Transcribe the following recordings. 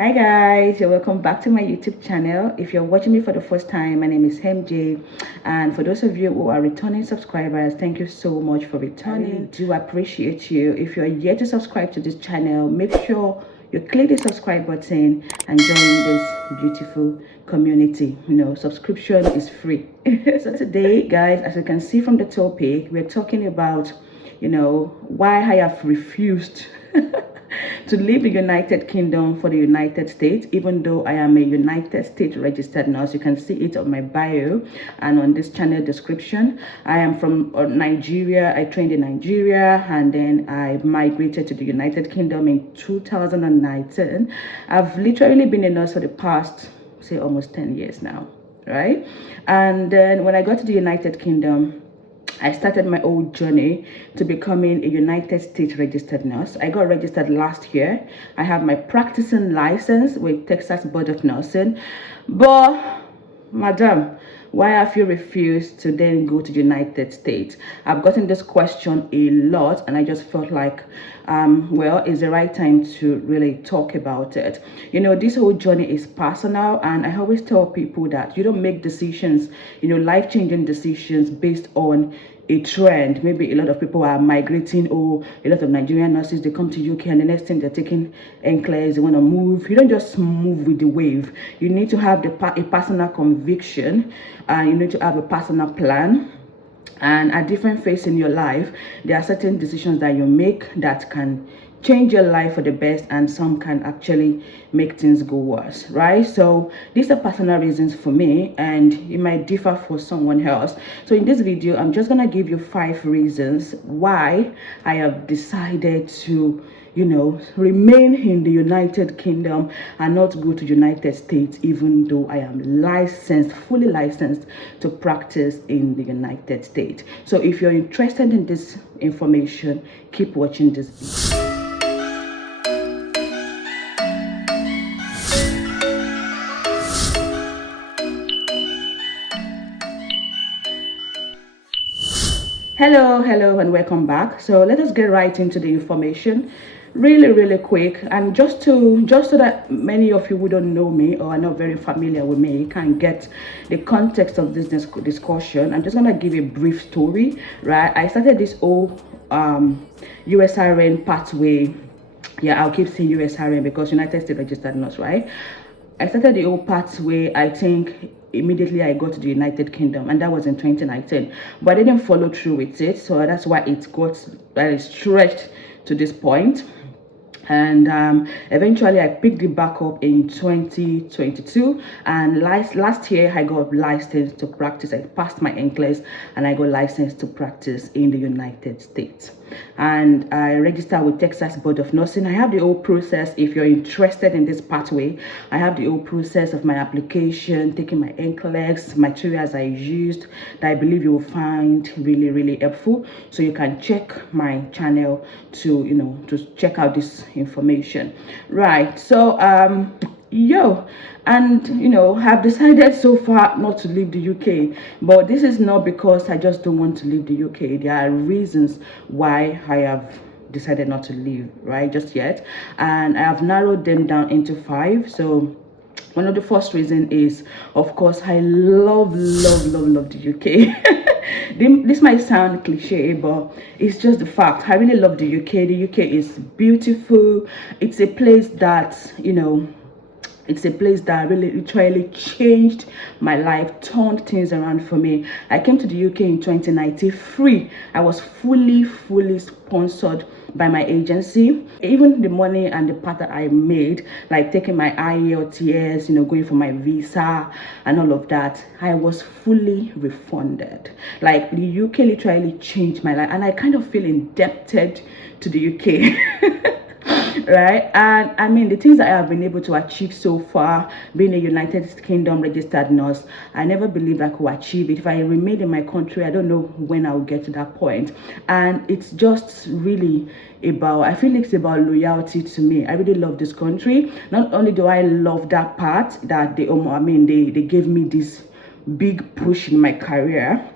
Hi guys, you're welcome back to my YouTube channel. If you're watching me for the first time, my name is MJ, and for those of you who are returning subscribers, thank you so much for returning. I do appreciate you. If you're yet to subscribe to this channel, make sure you click the subscribe button and join this beautiful community. Subscription is free. So today guys, as you can see from the topic, we're talking about why I have refused to leave the United Kingdom for the United States, even though I am a United States registered nurse. You can see it on my bio and on this channel description. I am from Nigeria. I trained in Nigeria and then I migrated to the United Kingdom in 2019. I've literally been a nurse for the past, say, almost 10 years now, right? And then when I got to the United Kingdom, I started my old journey to becoming a United States registered nurse. I got registered last year. I have my practicing license with Texas Board of Nursing. But, madam, why have you refused to then go to the United States? I've gotten this question a lot, and I just felt like, well, it's the right time to really talk about it. This whole journey is personal, and I always tell people that you don't make decisions, life-changing decisions based on a trend. Maybe a lot of people are migrating, or a lot of Nigerian nurses, they come to UK and the next thing they're taking Nclex, they want to move. You don't just move with the wave. You need to have a personal conviction, and you need to have a personal plan. And at different phases in your life, there are certain decisions that you make that can change your life for the best, and some can actually make things go worse, right? So these are personal reasons for me, and it might differ for someone else. So in this video, I'm just gonna give you 5 reasons why I have decided to remain in the United Kingdom and not go to United States, even though I am licensed, fully licensed to practice in the United States. So if you're interested in this information, keep watching this video. Hello and welcome back. So let us get right into the information really quick, and just so that many of you who don't know me or are not very familiar with me can get the context of this discussion. I'm just gonna give a brief story, right? I started this whole USRN pathway. Yeah, I'll keep saying USRN because United States registered nurse, right? I started the whole pathway, I think, immediately I got to the United Kingdom, and that was in 2019. But I didn't follow through with it, so that's why it got stretched to this point. And eventually I picked it back up in 2022, and last year I got licensed to practice. I passed my Nclex and I got licensed to practice in the United States, and I registered with Texas Board of Nursing. I have the whole process. If you're interested in this pathway, I have the whole process of my application, taking my Nclex, materials I used that I believe you will find really helpful. So you can check my channel to to check out this information, right? So have decided so far not to leave the UK, but this is not because I just don't want to leave the UK. There are reasons why I have decided not to leave right just yet, and I have narrowed them down into 5. So one of the first reason is, of course, I love the UK. This might sound cliche, but it's just the fact. I really love the UK. The UK is beautiful. It's a place that it's a place that really literally changed my life, turned things around for me. I came to the UK in 2019 free. I was fully sponsored by my agency. Even the money and the part that I made, like taking my IELTS, going for my visa and all of that, I was fully refunded. Like, the UK literally changed my life, and I kind of feel indebted to the UK. Right? And I mean, the things that I have been able to achieve so far, being a United Kingdom registered nurse, I never believed I could achieve it. If I remained in my country, I don't know when I'll get to that point. And it's just really about, I feel it's about loyalty to me. I really love this country. Not only do I love that part that they gave me this big push in my career,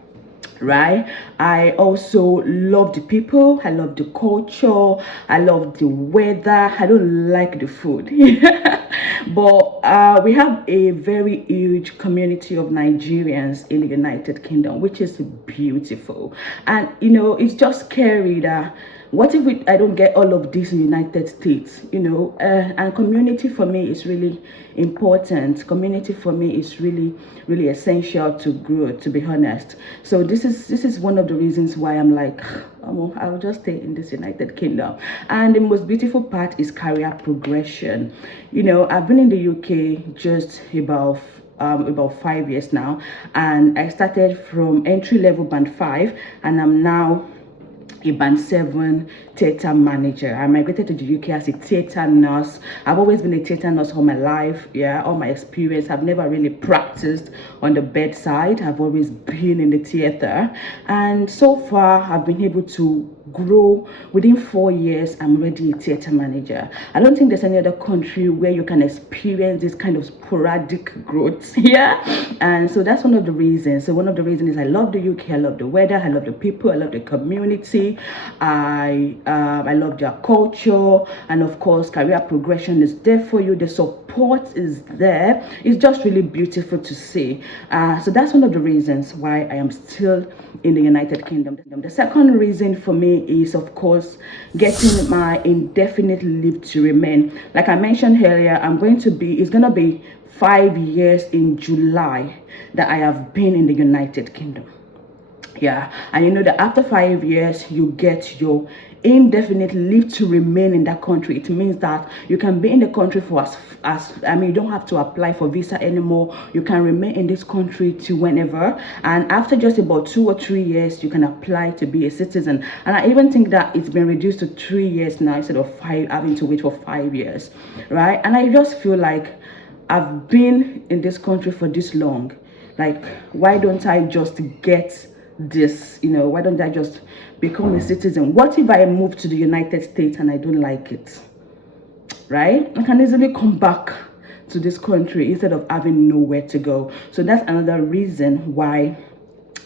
right? I also love the people, I love the culture, I love the weather. I don't like the food But we have a very huge community of Nigerians in the United Kingdom, which is beautiful. And it's just scary that what if I don't get all of this in the United States, and community for me is really important. Community for me is really, really essential to grow, to be honest. So this is one of the reasons why I'm like, I'll just stay in this United Kingdom. And the most beautiful part is career progression. I've been in the UK just about 5 years now, and I started from entry level band 5, and I'm now a band 7 theatre manager. I migrated to the UK as a theatre nurse. I've always been a theatre nurse all my life, all my experience. I've never really practiced on the bedside. I've always been in the theatre, and so far I've been able to grow. Within 4 years, I'm already a theatre manager. I don't think there's any other country where you can experience this kind of sporadic growth. And so that's one of the reasons. So one of the reasons is I love the UK. I love the weather. I love the people. I love the community. I love their culture, and of course career progression is there for you. The support is there. It's just really beautiful to see. So that's one of the reasons why I am still in the United Kingdom. The second reason for me is, of course, getting my indefinite leave to remain. Like I mentioned earlier, it's gonna be 5 years in July that I have been in the United Kingdom. And you know that after 5 years you get your indefinite leave to remain in that country. It means that you can be in the country for you don't have to apply for visa anymore. You can remain in this country to whenever, and after just about 2 or 3 years you can apply to be a citizen. And I even think that it's been reduced to 3 years now instead of 5, having to wait for 5 years, right? And I just feel like I've been in this country for this long. Like, why don't I just get this? Why don't I just become a citizen? What if I move to the United States and I don't like it, right? I can easily come back to this country instead of having nowhere to go. So that's another reason why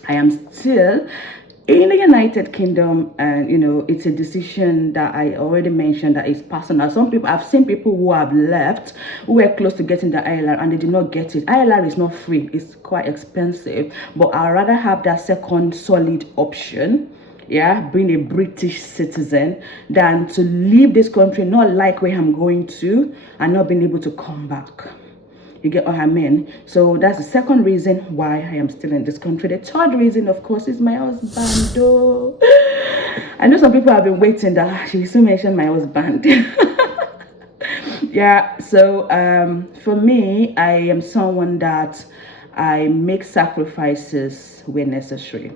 I am still in the United Kingdom. And it's a decision that I already mentioned that is personal. I've seen people who have left, who were close to getting the ILR and they did not get it. ILR is not free, it's quite expensive, but I'd rather have that second solid option, being a British citizen, than to leave this country, not like where I'm going to, and not being able to come back. You get what I mean? So that's the second reason why I am still in this country. The third reason, of course, is my husband. Oh, I know some people have been waiting that she will soon mention my husband. So for me, I am someone that I make sacrifices where necessary.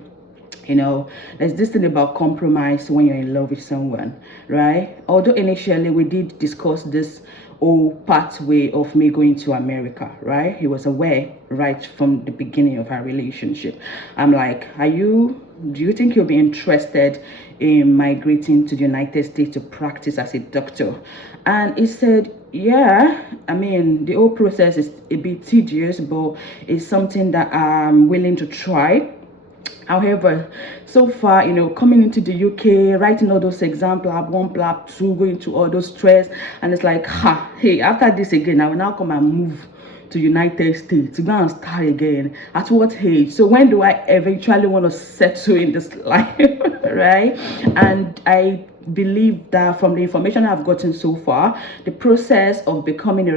There's this thing about compromise when you're in love with someone, right? Although initially we did discuss this whole pathway of me going to America, right? He was aware right from the beginning of our relationship. I'm like, do you think you'll be interested in migrating to the United States to practice as a doctor? And he said, the whole process is a bit tedious, but it's something that I'm willing to try. However, so far, coming into the UK, writing all those exams, lab 1, lab 2, going to all those stress, and it's like, hey, after this again, I will now come and move to United States to go and start again. At what age? So when do I eventually want to settle in this life, right? And I believe that from the information I've gotten so far, the process of becoming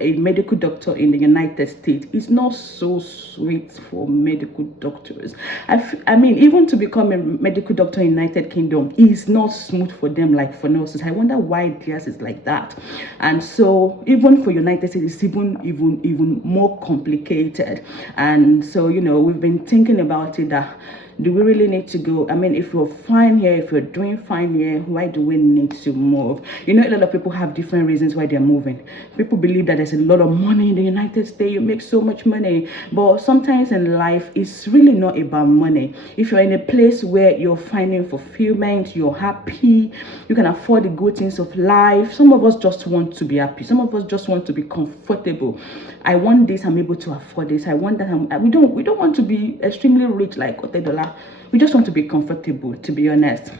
a medical doctor in the United States is not so sweet for medical doctors. I mean, even to become a medical doctor in the United Kingdom is not smooth for them like for nurses. I wonder why theirs is like that. And so even for United States, it's even more complicated. And so, we've been thinking about it, that do we really need to go? I mean, if we're fine here, if we're doing fine here, why do we need to move? A lot of people have different reasons why they're moving. People believe that there's a lot of money in the United States, you make so much money. But sometimes in life, it's really not about money. If you're in a place where you're finding fulfillment, you're happy, you can afford the good things of life. Some of us just want to be happy. Some of us just want to be comfortable. I want this, I'm able to afford this. I want that. We don't want to be extremely rich like $1. We just want to be comfortable, to be honest.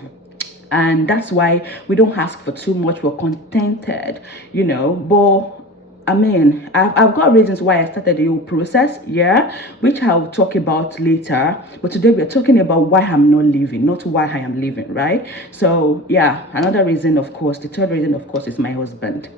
And that's why we don't ask for too much. We're contented, but I mean, I've got reasons why I started the whole process, yeah, which I'll talk about later. But today we're talking about why I'm not leaving, not why I am leaving, right? So, yeah, another reason, of course, the third reason, of course, is my husband.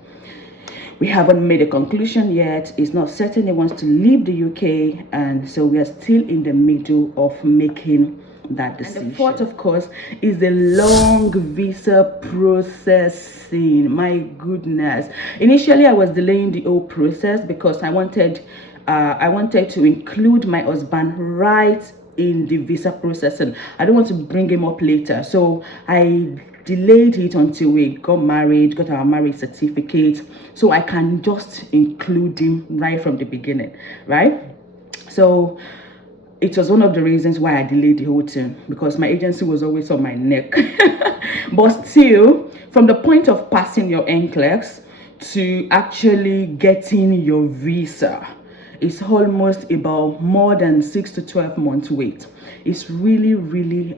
We haven't made a conclusion yet. It's not certain he wants to leave the UK, and so we are still in the middle of making that decision. And the fourth, of course, is the long visa processing. My goodness. Initially, I was delaying the whole process because I wanted to include my husband right in the visa processing. I don't want to bring him up later, so I delayed it until we got married, got our marriage certificate, so I can just include him right from the beginning, right? So it was one of the reasons why I delayed the whole thing, because my agency was always on my neck. But still, from the point of passing your NCLEX to actually getting your visa, it's almost about more than 6 to 12 months wait. It's really really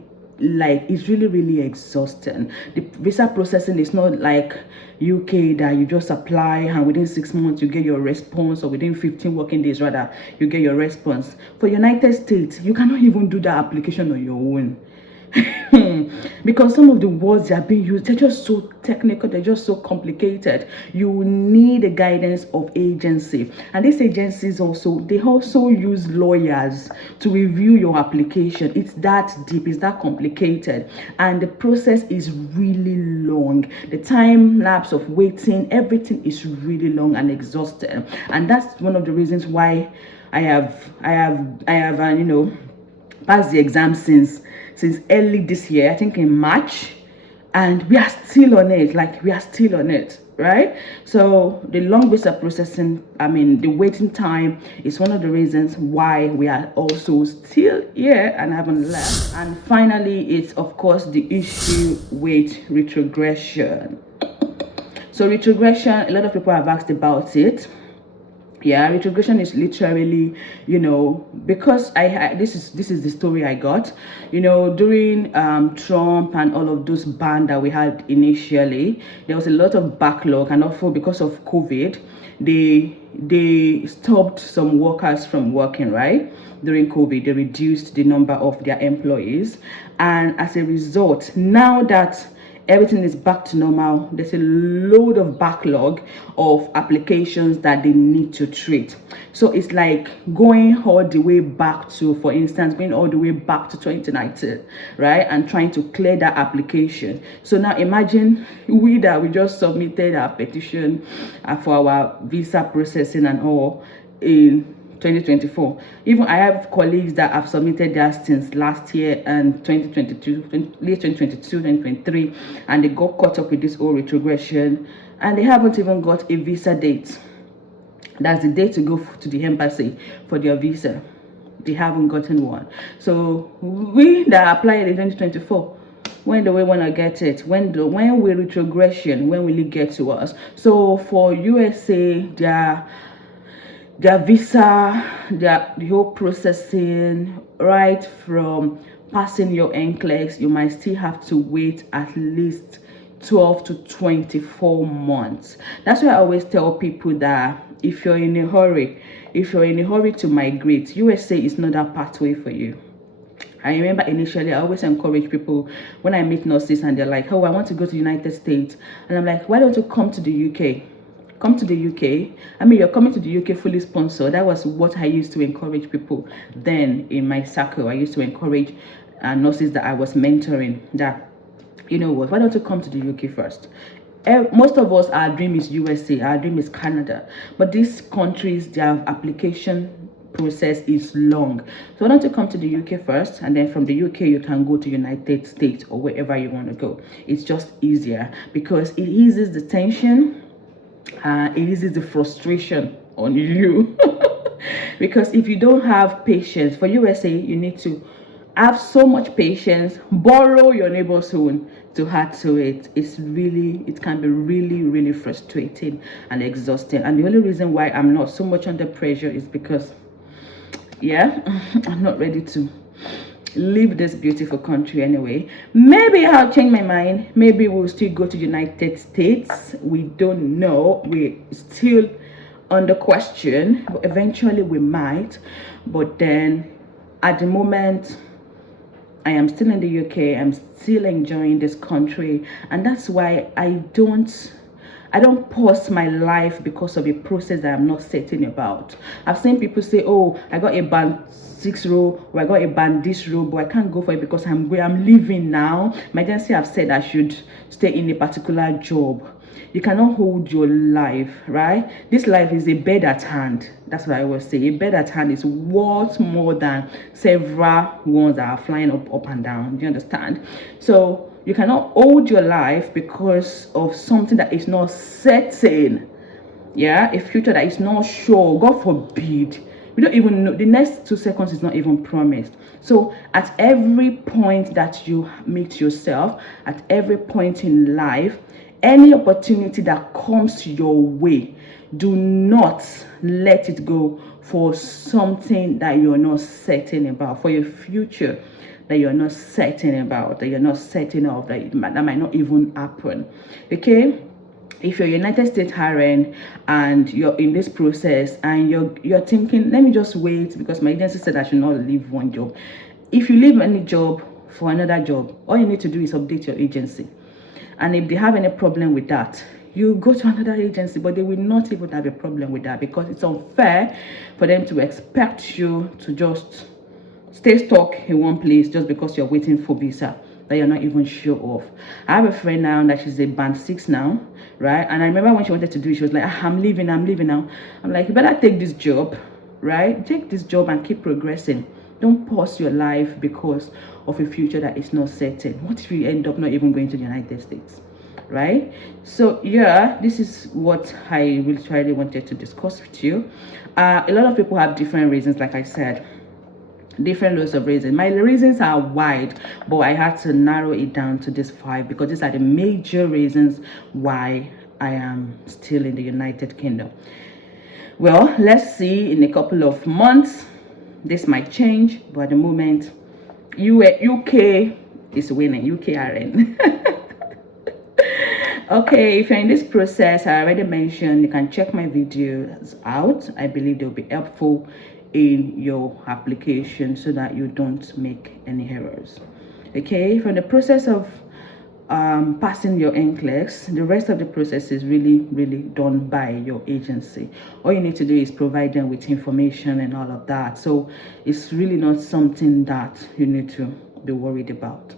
exhausting. The visa processing is not like UK that you just apply and within 6 months you get your response, or within 15 working days rather you get your response. For United States, you cannot even do that application on your own. Because some of the words that are being used, they're just so technical, they're just so complicated. You need the guidance of agency, and these agencies also, they also use lawyers to review your application. It's that deep, it's that complicated, and the process is really long. The time lapse of waiting, everything is really long and exhausting, and that's one of the reasons why I have passed the exam since early this year, I think in March, and we are still on it. Right? So the long visa processing, the waiting time is one of the reasons why we are also still here and haven't left. And finally, it's of course the issue with retrogression. So retrogression, a lot of people have asked about it. Yeah, retrogression is literally, because this is the story I got, during Trump and all of those bans that we had initially. There was a lot of backlog, and also because of COVID, they stopped some workers from working, right? During COVID, they reduced the number of their employees, and as a result, now that everything is back to normal, there's a load of backlog of applications that they need to treat. So it's like going all the way back to, for instance, going all the way back to 2019, right? And trying to clear that application. So now imagine we just submitted our petition for our visa processing and all in 2024. Even I have colleagues that have submitted theirs since last year and 2022, late 2022, 2023, and they got caught up with this whole retrogression, and they haven't even got a visa date. That's the date to go to the embassy for their visa. They haven't gotten one. So we that applied in 2024, when do we want to get it? When will retrogression, when will it get to us? So for USA, their visa, the whole processing, right from passing your NCLEX, you might still have to wait at least 12 to 24 months. That's why I always tell people that if you're in a hurry to migrate, USA is not that pathway for you. I remember initially I always encourage people when I meet nurses and they're like, oh, I want to go to the United States, and I'm like, why don't you come to the UK? Come to the UK. You're coming to the UK fully sponsored. That was what I used to encourage people then in my circle. I used to encourage nurses that I was mentoring that, what, why don't you come to the UK first? Most of us, our dream is USA, our dream is Canada. But these countries, their application process is long. So why don't you come to the UK first, and then from the UK you can go to United States or wherever you want to go. It's just easier because it eases the tension. It eases the frustration on you. Because if you don't have patience for USA, you need to have so much patience, borrow your neighbor's own to add to it. It can be really frustrating and exhausting. And the only reason why I'm not so much under pressure is because I'm not ready to leave this beautiful country anyway. Maybe I'll change my mind. Maybe we'll still go to United States. We don't know. We're still on the question. Eventually we might, but then at the moment I am still in the UK. I'm still enjoying this country, and that's why I don't pause my life because of a process that I'm not certain about. I've seen people say, oh, I got a band 6 role, or I got a band this role, but I can't go for it because I'm leaving now. My agency have said I should stay in a particular job. You cannot hold your life, right? This life is a bed at hand. That's what I always say. A bed at hand is worth more than several ones that are flying up and down. Do you understand? So you cannot hold your life because of something that is not certain. Yeah, a future that is not sure. God forbid. We don't even know. The next 2 seconds is not even promised. So at every point that you meet yourself, at every point in life, any opportunity that comes your way, do not let it go for something that you're not certain about, for your future that you're not certain about, that you're not certain of, that might not even happen. Okay, if you're United States RN and you're in this process and you're thinking, let me just wait because my agency said I should not leave one job. If you leave any job for another job, all you need to do is update your agency. And if they have any problem with that, you go to another agency, but they will not even have a problem with that, because it's unfair for them to expect you to just stay stuck in one place just because you're waiting for visa that you're not even sure of. I have a friend now that she's a band 6 now, right? And I remember when she wanted to do it, she was like, I'm leaving now. I'm like, you better take this job, right? Take this job and keep progressing. Don't pause your life because of a future that is not certain. What if you end up not even going to the United States, right? So yeah, this is what I really wanted to discuss with you. A lot of people have different reasons, like I said, different loads of reasons. My reasons are wide, but I had to narrow it down to this 5 because these are the major reasons why I am still in the United Kingdom. Well, let's see, in a couple of months this might change, but at the moment UK is winning. USRN. Okay, if you're in this process, I already mentioned you can check my videos out. I believe they'll be helpful in your application so that you don't make any errors. Okay, from the process of passing your NCLEX, the rest of the process is really done by your agency. All you need to do is provide them with information and all of that. So it's really not something that you need to be worried about.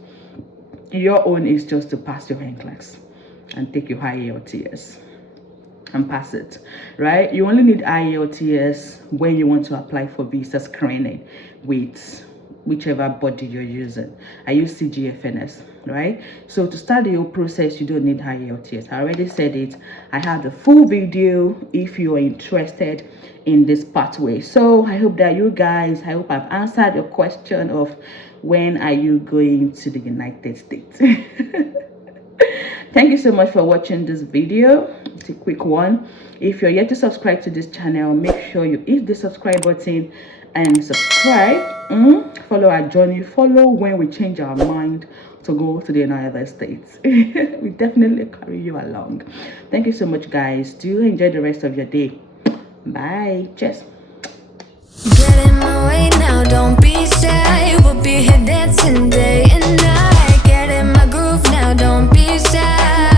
Your own is just to pass your NCLEX and take your IELTS and pass it, right? You only need IELTS when you want to apply for visa screening with whichever body you're using. I use CGFNS, right? So to start the whole process, you don't need IELTS. I already said it. I have the full video if you are interested in this pathway. So I hope that you guys, I hope I've answered your question of when are you going to the United States. Thank you so much for watching this video. It's a quick one. If you're yet to subscribe to this channel, make sure you hit the subscribe button and subscribe. Follow our journey. Follow when we change our mind to go to the United States. We definitely carry you along. Thank you so much, guys. Do enjoy the rest of your day. Bye. Cheers. Get in my way now, don't be shy. We'll be here dancing day and night. Get in my groove now, don't be shy.